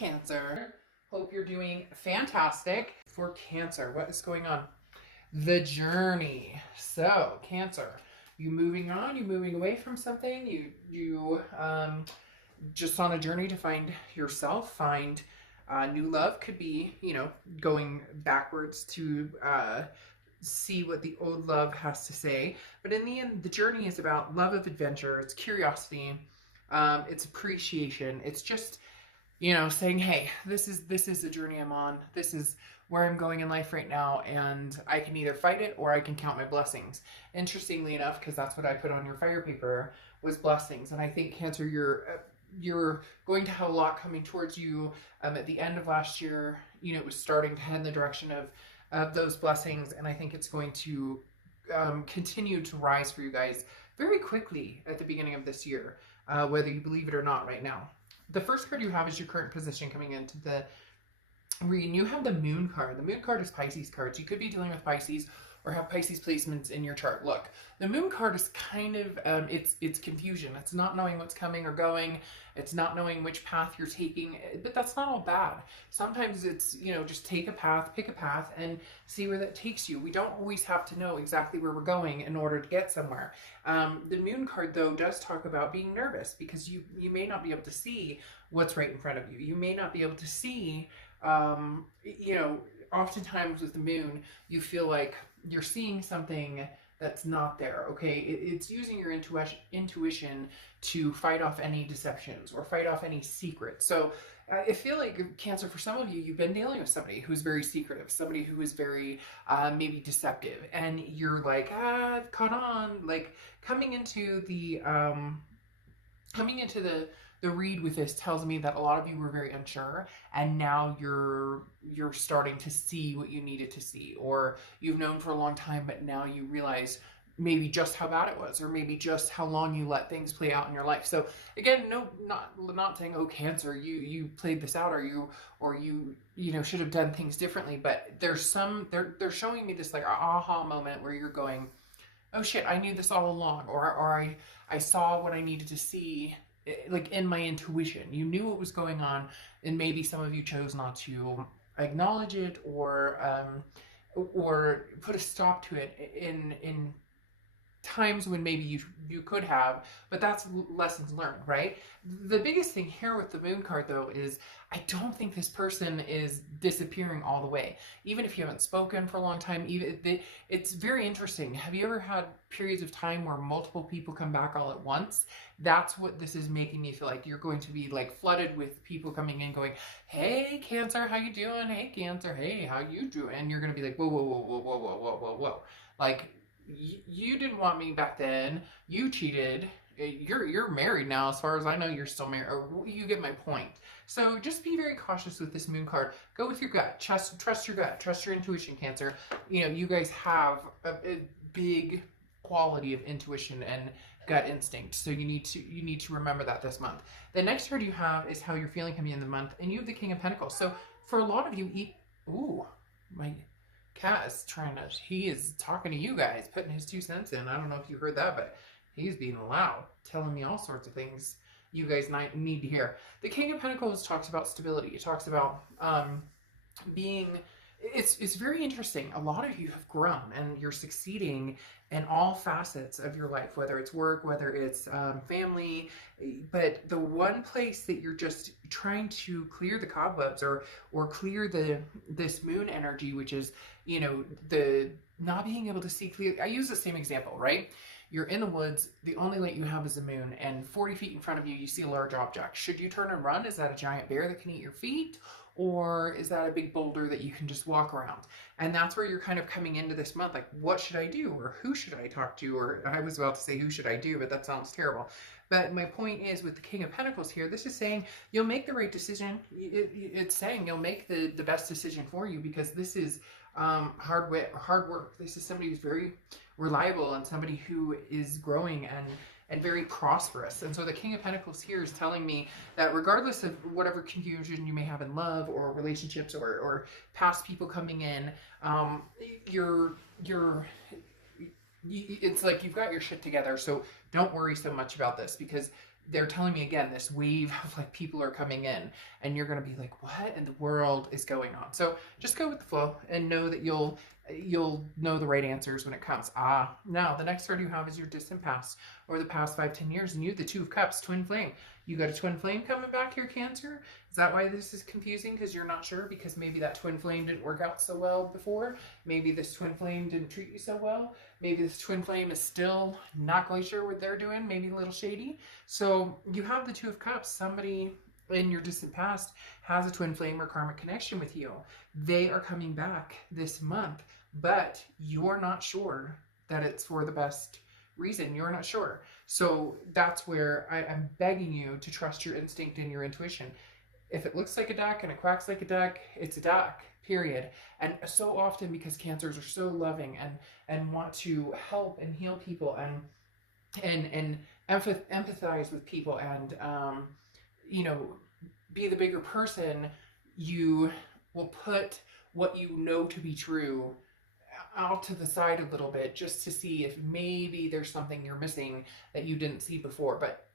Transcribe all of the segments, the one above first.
Cancer. Hope you're doing fantastic. For Cancer, what is going on? The journey. So, Cancer, you moving on, you moving away from something, you just on a journey to find yourself, find new love. Could be, going backwards to see what the old love has to say. But in the end, the journey is about love of adventure, it's curiosity, it's appreciation. It's just, saying, hey, this is the journey I'm on. This is where I'm going in life right now, and I can either fight it or I can count my blessings. Interestingly enough, because that's what I put on your fire paper, was blessings. And I think, Cancer, you're going to have a lot coming towards you. At the end of last year, it was starting to head in the direction of those blessings, and I think it's going to continue to rise for you guys very quickly at the beginning of this year, whether you believe it or not right now. The first card you have is your current position coming into the reading. You have the Moon card. The Moon card is Pisces cards. You could be dealing with Pisces or have Pisces placements in your chart. Look, the Moon card is kind of, it's confusion. It's not knowing what's coming or going. It's not knowing which path you're taking, but that's not all bad. Sometimes it's, just take a path, pick a path, and see where that takes you. We don't always have to know exactly where we're going in order to get somewhere. The Moon card, though, does talk about being nervous because you may not be able to see what's right in front of you. You may not be able to see, oftentimes with the Moon, you feel like you're seeing something that's not there, okay? It's using your intuition to fight off any deceptions or fight off any secrets. So I feel like, Cancer, for some of you, you've been dealing with somebody who's very secretive, somebody who is very maybe deceptive, and you're like, I've caught on. Like, coming into the read with this tells me that a lot of you were very unsure, and now you're starting to see what you needed to see, or you've known for a long time, but now you realize maybe just how bad it was, or maybe just how long you let things play out in your life. So again, no, not saying, oh, Cancer, you played this out, or you should have done things differently, but there's they're showing me this like aha moment where you're going, oh shit, I knew this all along, or I saw what I needed to see, like in my intuition. You knew what was going on, and maybe some of you chose not to acknowledge it or put a stop to it in times when maybe you could have, but that's lessons learned, right? The biggest thing here with the Moon card, though, is I don't think this person is disappearing all the way. Even if you haven't spoken for a long time, it's very interesting. Have you ever had periods of time where multiple people come back all at once? That's what this is making me feel like. You're going to be like flooded with people coming in going, hey, Cancer, how you doing? Hey, Cancer, hey, how you doing? And you're going to be like, whoa, whoa, whoa, whoa, whoa, whoa, whoa, whoa, whoa. Like, you didn't want me back then. You cheated. You're married now. As far as I know, you're still married. You get my point. So just be very cautious with this Moon card. Go with your gut. Trust your gut. Trust your intuition, Cancer. You guys have a big quality of intuition and gut instinct. So you need to remember that this month. The next card you have is how you're feeling coming in the month, and you have the King of Pentacles. So for a lot of you, my cat is he is talking to you guys, putting his 2 cents in. I don't know if you heard that, but he's being loud, telling me all sorts of things you guys need to hear. The King of Pentacles talks about stability. It talks about it's very interesting. A lot of you have grown and you're succeeding in all facets of your life, whether it's work, whether it's family, but the one place that you're just trying to clear the cobwebs or clear this Moon energy, which is, the not being able to see clearly. I use the same example, right? You're in the woods, the only light you have is the moon, and 40 feet in front of you, you see a large object. Should you turn and run? Is that a giant bear that can eat your feet? Or is that a big boulder that you can just walk around? And that's where you're kind of coming into this month, like, what should I do? Or who should I talk to? Or I was about to say, who should I do? But that sounds terrible. But my point is, with the King of Pentacles here, this is saying you'll make the right decision. It's saying you'll make the best decision for you, because this is hard work. This is somebody who's very reliable and somebody who is growing and very prosperous. And so the King of Pentacles here is telling me that regardless of whatever confusion you may have in love or relationships or past people coming in, it's like you've got your shit together. So don't worry so much about this, because they're telling me again, this wave of like people are coming in, and you're going to be like, what in the world is going on? So just go with the flow and know that you'll know the right answers when it comes. Now the next card you have is your distant past, or the past 5-10 years, and you have the Two of Cups, twin flame. You got a twin flame coming back here, Cancer. Is that why this is confusing? Because you're not sure? Because maybe that twin flame didn't work out so well before. Maybe this twin flame didn't treat you so well. Maybe this twin flame is still not quite sure what they're doing. Maybe a little shady. So you have the Two of Cups. Somebody in your distant past has a twin flame or karmic connection with you. They are coming back this month, but you're not sure that it's for the best reason. You're not sure. So that's where I'm begging you to trust your instinct and your intuition. If it looks like a duck and it quacks like a duck, it's a duck, period. And so often, because Cancers are so loving and want to help and heal people and empathize with people and you know, be the bigger person, you will put what you know to be true out to the side a little bit, just to see if maybe there's something you're missing that you didn't see before. But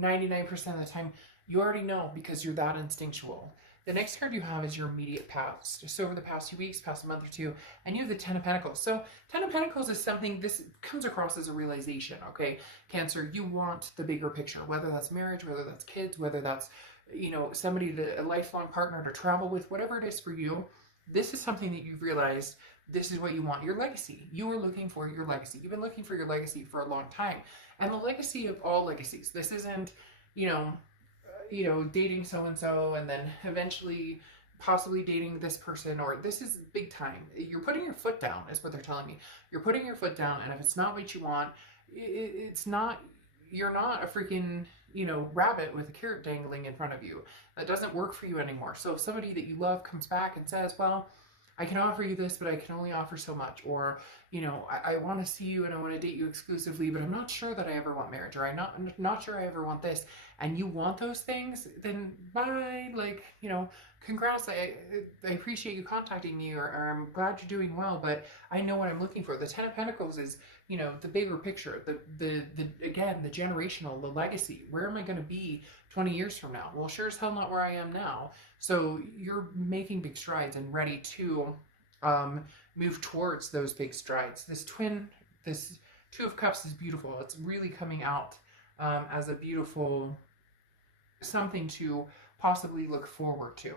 99% of the time, you already know, because you're that instinctual. The next card you have is your immediate past. So over the past 2 weeks, past a month or two, and you have the Ten of Pentacles. So Ten of Pentacles is something, this comes across as a realization, okay? Cancer, you want the bigger picture, whether that's marriage, whether that's kids, whether that's, you know, somebody, a lifelong partner to travel with, whatever it is for you. This is something that you've realized, this is what you want, your legacy. You are looking for your legacy. You've been looking for your legacy for a long time. And the legacy of all legacies, this isn't, you know, dating so-and-so and then eventually possibly dating this person, or this is big time. You're putting your foot down, is what they're telling me. You're putting your foot down, and if it's not what you want, it's not, you're not a freaking, you know, rabbit with a carrot dangling in front of you. That doesn't work for you anymore. So if somebody that you love comes back and says, well, I can offer you this, but I can only offer so much. Or, you know, I want to see you and I want to date you exclusively, but I'm not sure that I ever want marriage, or I'm not sure I ever want this. And you want those things, then bye. Like, you know, congrats. I appreciate you contacting me, or I'm glad you're doing well, but I know what I'm looking for. The Ten of Pentacles is, you know, the bigger picture, the again, the generational, the legacy. Where am I going to be 20 years from now? Well, sure as hell not where I am now. So you're making big strides and ready to move towards those big strides. This Two of Cups is beautiful. It's really coming out as a beautiful something to possibly look forward to.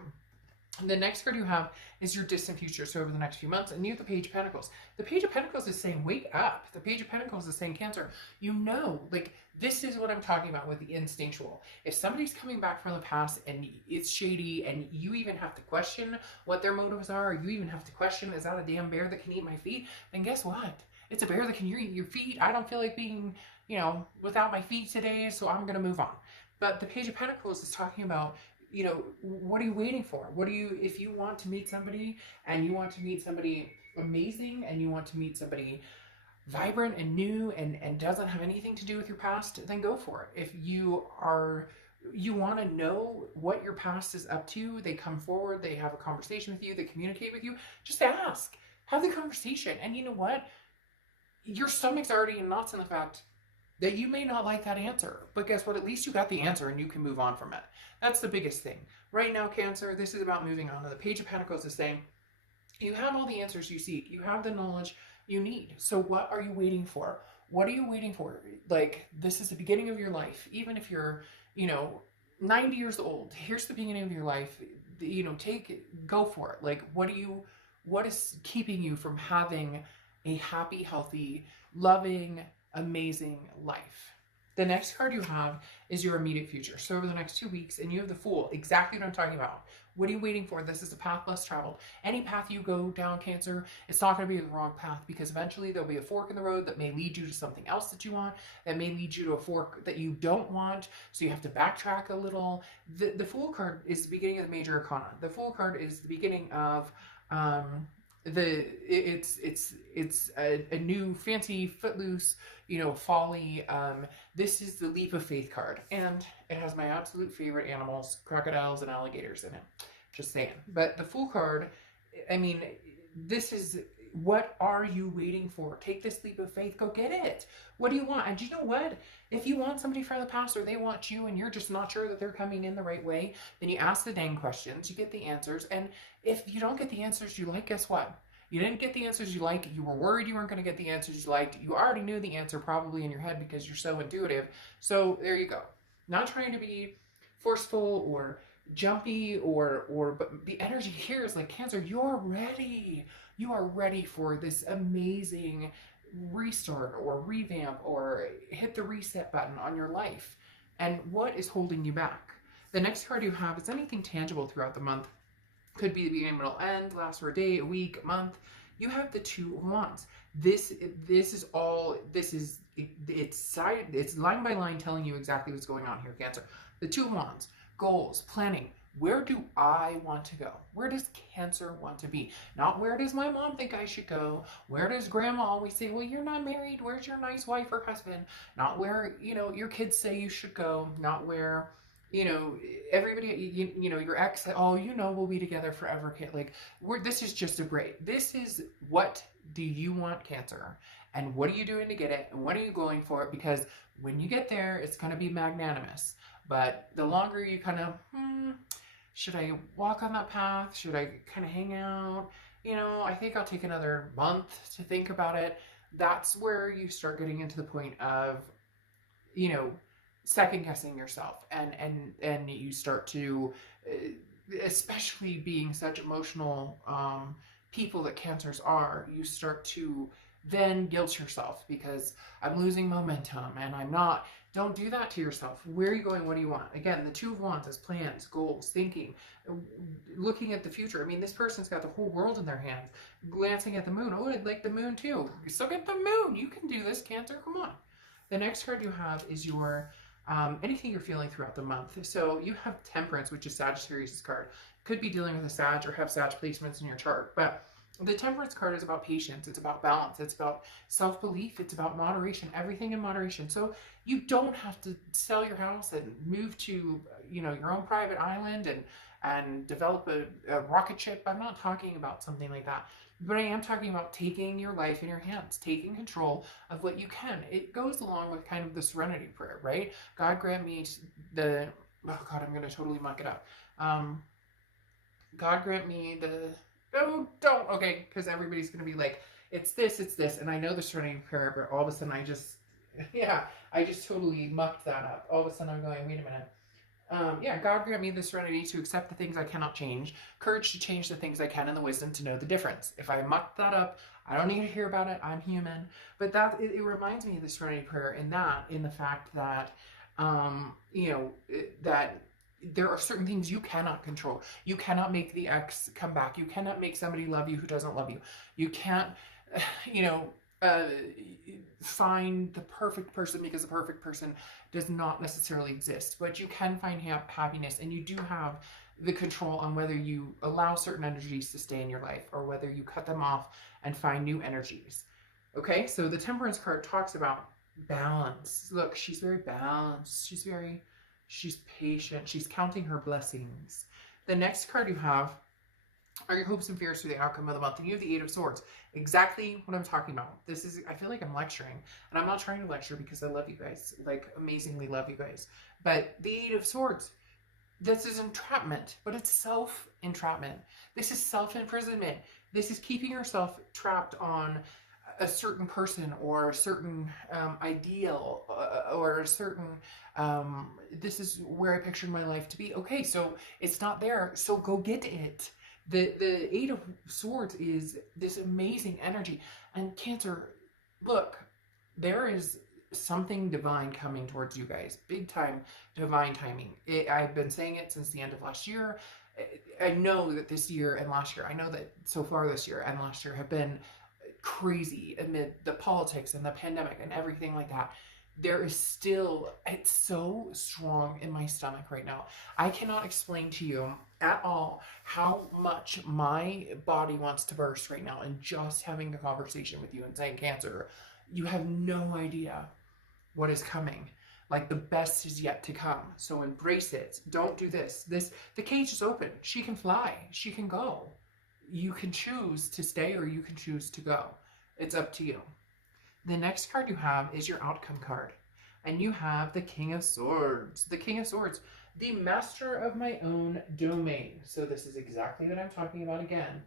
The next card you have is your distant future, so over the next few months, and you have the Page of Pentacles. The Page of Pentacles is saying, wake up. The Page of Pentacles is saying, Cancer, you know, like, this is what I'm talking about with the instinctual. If somebody's coming back from the past and it's shady, and you even have to question what their motives are, or you even have to question, is that a damn bear that can eat my feet? Then guess what? It's a bear that can eat your feet. I don't feel like being, you know, without my feet today, so I'm going to move on. But the Page of Pentacles is talking about, you know, what are you waiting for? What do you, if you want to meet somebody, and you want to meet somebody amazing, and you want to meet somebody vibrant and new and doesn't have anything to do with your past, then go for it. If you want to know what your past is up to, they come forward, they have a conversation with you, they communicate with you, just ask, have the conversation. And you know what? Your stomach's already in knots in the fact that you may not like that answer, but guess what? At least you got the answer and you can move on from it. That's the biggest thing. Right now, Cancer, this is about moving on. And the Page of Pentacles is saying, you have all the answers you seek. You have the knowledge you need. So what are you waiting for? What are you waiting for? Like, this is the beginning of your life. Even if you're, you know, 90 years old, here's the beginning of your life. You know, go for it. Like, what is keeping you from having a happy, healthy, loving, amazing life? The next card you have is your immediate future. So over the next 2 weeks, and you have the Fool, exactly what I'm talking about. What are you waiting for? This is a path less traveled. Any path you go down, Cancer, it's not going to be the wrong path, because eventually there'll be a fork in the road that may lead you to something else that you want, that may lead you to a fork that you don't want, so you have to backtrack a little. The Fool card is the beginning of the major arcana. The Fool card is the beginning of it's a new fancy footloose, you know, folly. This is the Leap of Faith card, and it has my absolute favorite animals, crocodiles and alligators, in it. Just saying. But the Fool card, I mean, this is What are you waiting for? Take this leap of faith. Go get it. What do you want? And you know what? If you want somebody from the past or they want you and you're just not sure that they're coming in the right way, then you ask the dang questions. You get the answers. And if you don't get the answers you like, guess what? You didn't get the answers you like. You were worried you weren't going to get the answers you liked. You already knew the answer probably in your head because you're so intuitive. So there you go. Not trying to be forceful or jumpy but the energy here is like, Cancer, you're ready. You are ready for this amazing restart or revamp or hit the reset button on your life. And what is holding you back? The next card you have is anything tangible throughout the month. Could be the beginning, middle, end, last for a day, a week, a month. You have the Two of Wands. It's line by line telling you exactly what's going on here, Cancer. The Two of Wands, goals, planning. Where do I want to go? Where does Cancer want to be? Not where does my mom think I should go? Where does grandma always say, well, you're not married. Where's your nice wife or husband? Not where, your kids say you should go. Not where, everybody, your ex, oh, we'll be together forever. Like, this is just a break. This is, what do you want, Cancer? And what are you doing to get it? And what are you going for? Because when you get there, it's going to be magnanimous. But the longer you kind of, should I walk on that path? Should I kind of hang out? I think I'll take another month to think about it. That's where you start getting into the point of, second guessing yourself, and you start to, especially being such emotional people that Cancers are, you start to then guilt yourself because I'm losing momentum and I'm not. Don't do that to yourself. Where are you going? What do you want? Again, the Two of Wands is plans, goals, thinking, looking at the future. I mean, this person's got the whole world in their hands, glancing at the moon. Oh, I'd like the moon too. So get the moon. You can do this, Cancer. Come on. The next card you have is your anything you're feeling throughout the month. So you have Temperance, which is Sagittarius' card. Could be dealing with a Sag or have Sag placements in your chart, but the Temperance card is about patience. It's about balance. It's about self-belief. It's about moderation. Everything in moderation. So you don't have to sell your house and move to, your own private island and develop a rocket ship. I'm not talking about something like that. But I am talking about taking your life in your hands, taking control of what you can. It goes along with kind of the serenity prayer, right? God grant me I'm going to totally muck it up. God grant me don't, okay, because everybody's going to be like, it's this, and I know the serenity prayer, but all of a sudden I just totally mucked that up. All of a sudden I'm going, wait a minute. God grant me the serenity to accept the things I cannot change, courage to change the things I can, and the wisdom to know the difference. If I mucked that up, I don't need to hear about it. I'm human. But it reminds me of the serenity prayer in the fact that, that there are certain things you cannot control. You cannot make the ex come back. You cannot make somebody love you who doesn't love you. You can't, find the perfect person because the perfect person does not necessarily exist. But you can find happiness, and you do have the control on whether you allow certain energies to stay in your life or whether you cut them off and find new energies. Okay, so the Temperance card talks about balance. Look, she's very balanced. She's patient. She's counting her blessings. The next card you have are your hopes and fears for the outcome of the month. And you have the Eight of Swords. Exactly what I'm talking about. I feel like I'm lecturing. And I'm not trying to lecture because I love you guys. Like, amazingly love you guys. But the Eight of Swords, this is entrapment. But it's self-entrapment. This is self-imprisonment. This is keeping yourself trapped on a certain person or a certain ideal or a certain this is where I pictured my life to be. Okay, so it's not there, so go get it. The Eight of Swords is this amazing energy. And Cancer, look, there is something divine coming towards you guys. Big time divine timing. I've been saying it since the end of last year. I know that this year and last year, I know that so far this year and last year have been crazy amid the politics and the pandemic and everything like that. There is still, it's so strong in my stomach right now. I cannot explain to you at all how much my body wants to burst right now. And just having a conversation with you and saying, Cancer, you have no idea what is coming. Like, the best is yet to come. So embrace it. Don't do this. The cage is open. She can fly. She can go. you can choose to stay or you can choose to go. It's up to you. The next card you have is your outcome card. And you have the King of Swords. The King of Swords, the master of my own domain. So this is exactly what I'm talking about again.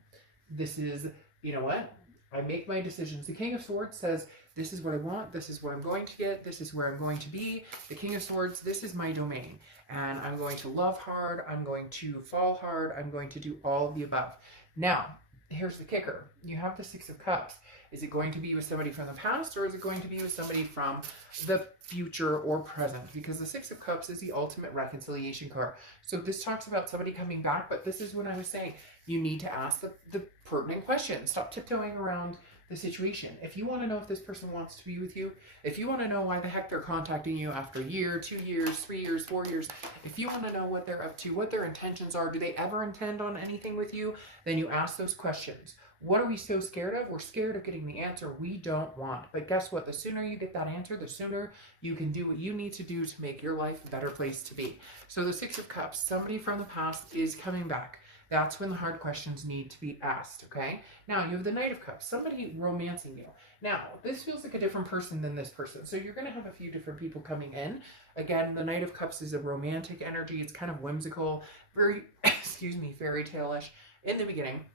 This is, you know what? I make my decisions. The King of Swords says, this is what I want. This is what I'm going to get. This is where I'm going to be. The King of Swords, this is my domain. And I'm going to love hard. I'm going to fall hard. I'm going to do all of the above. Now, here's the kicker. You have the Six of Cups. Is it going to be with somebody from the past, or is it going to be with somebody from the future or present? Because the Six of Cups is the ultimate reconciliation card. So this talks about somebody coming back, but this is what I was saying. You need to ask the pertinent questions. Stop tiptoeing around the situation. If you want to know if this person wants to be with you, if you want to know why the heck they're contacting you after a year, 2 years, 3 years, 4 years, if you want to know what they're up to, what their intentions are, do they ever intend on anything with you, then you ask those questions. What are we so scared of? We're scared of getting the answer we don't want. But guess what? The sooner you get that answer, the sooner you can do what you need to do to make your life a better place to be. So the Six of Cups, somebody from the past is coming back. That's when the hard questions need to be asked, okay? Now, you have the Knight of Cups, somebody romancing you. Now, this feels like a different person than this person. So you're going to have a few different people coming in. Again, the Knight of Cups is a romantic energy. It's kind of whimsical, very, excuse me, fairy tale-ish in the beginning.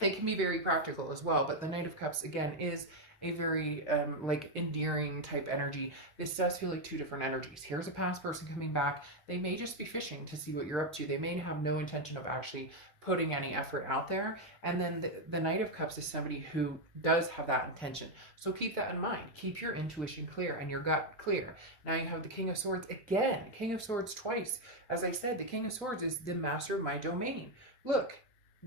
It can be very practical as well, but the Knight of Cups, again, is a very, like, endearing type energy. This does feel like two different energies. Here's a past person coming back. They may just be fishing to see what you're up to. They may have no intention of actually putting any effort out there. And then the Knight of Cups is somebody who does have that intention. So keep that in mind. Keep your intuition clear and your gut clear. Now you have the King of Swords again. King of Swords twice. As I said, the King of Swords is the master of my domain. Look,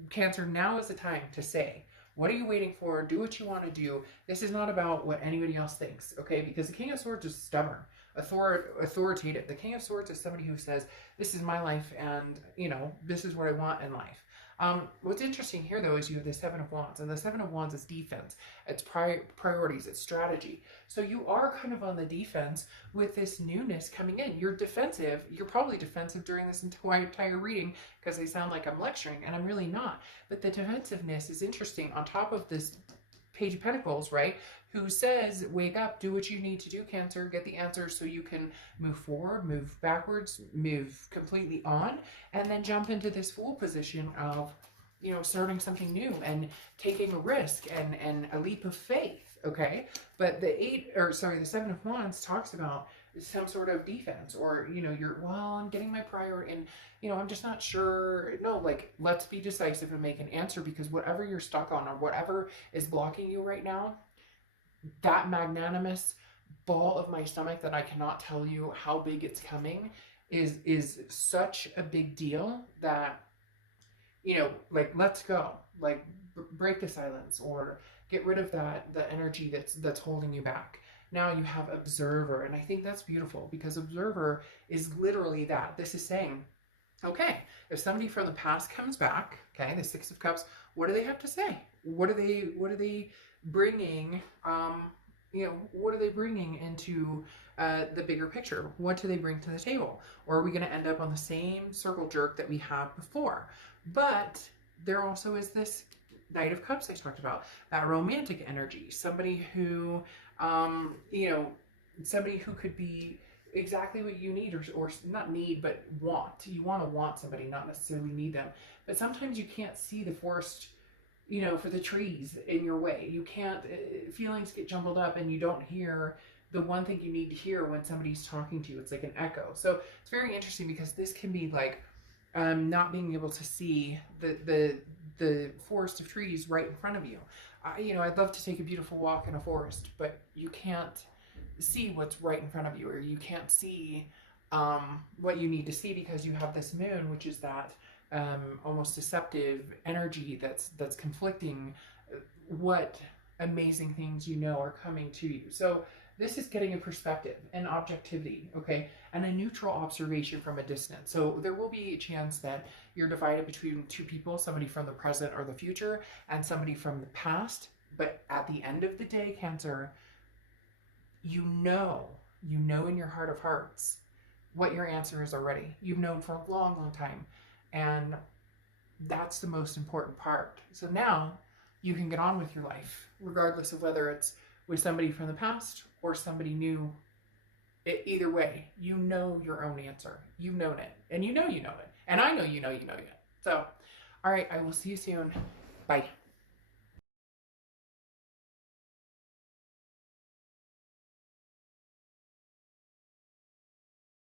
Cancer, now is the time to say, what are you waiting for? Do what you want to do. This is not about what anybody else thinks, okay? Because the King of Swords is stubborn, authoritative. The King of Swords is somebody who says, this is my life and, you know, this is what I want in life. What's interesting here, though, is you have the Seven of Wands, and the Seven of Wands is defense. It's priorities, it's strategy. So you are kind of on the defense with this newness coming in. You're defensive. You're probably defensive during this entire reading because they sound like I'm lecturing, and I'm really not. But the defensiveness is interesting on top of this Page of Pentacles, right? Who says, wake up, do what you need to do, Cancer, get the answers so you can move forward, move backwards, move completely on, and then jump into this Fool position of, you know, starting something new and taking a risk and a leap of faith, okay? But the Seven of Wands talks about some sort of defense, or, you know, I'm getting my priority and, you know, I'm just not sure. No, like, let's be decisive and make an answer, because whatever you're stuck on or whatever is blocking you right now, that magnanimous ball of my stomach that I cannot tell you how big it's coming is such a big deal that, you know, like, let's go, like, break the silence or get rid of the energy that's holding you back. Now you have Observer, and I think that's beautiful, because Observer is literally that. This is saying, okay, if somebody from the past comes back, okay, the Six of Cups, what do they have to say? What are they bringing, you know, what are they bringing into the bigger picture? What do they bring to the table? Or are we going to end up on the same circle jerk that we had before? But there also is this Knight of Cups I talked about, that romantic energy, somebody who, you know, somebody who could be exactly what you need, or not need, but want. You want to want somebody, not necessarily need them. But sometimes you can't see the forest, you know, for the trees in your way. You can't, feelings get jumbled up and you don't hear the one thing you need to hear when somebody's talking to you. It's like an echo. So it's very interesting, because this can be like not being able to see the forest of trees right in front of you. You know, I'd love to take a beautiful walk in a forest, but you can't see what's right in front of you, or you can't see what you need to see, because you have this moon, which is that almost deceptive energy that's conflicting what amazing things you know are coming to you. So this is getting a perspective and objectivity, okay, and a neutral observation from a distance. So there will be a chance that you're divided between two people, somebody from the present or the future and somebody from the past. But at the end of the day, Cancer, you know in your heart of hearts what your answer is already. You've known for a long, long time. And That's the most important part. So now you can get on with your life, regardless of whether it's with somebody from the past or somebody new. Either way, you know your own answer. You've known it, and you know it. And I know you know it. So, all right, I will see you soon. Bye.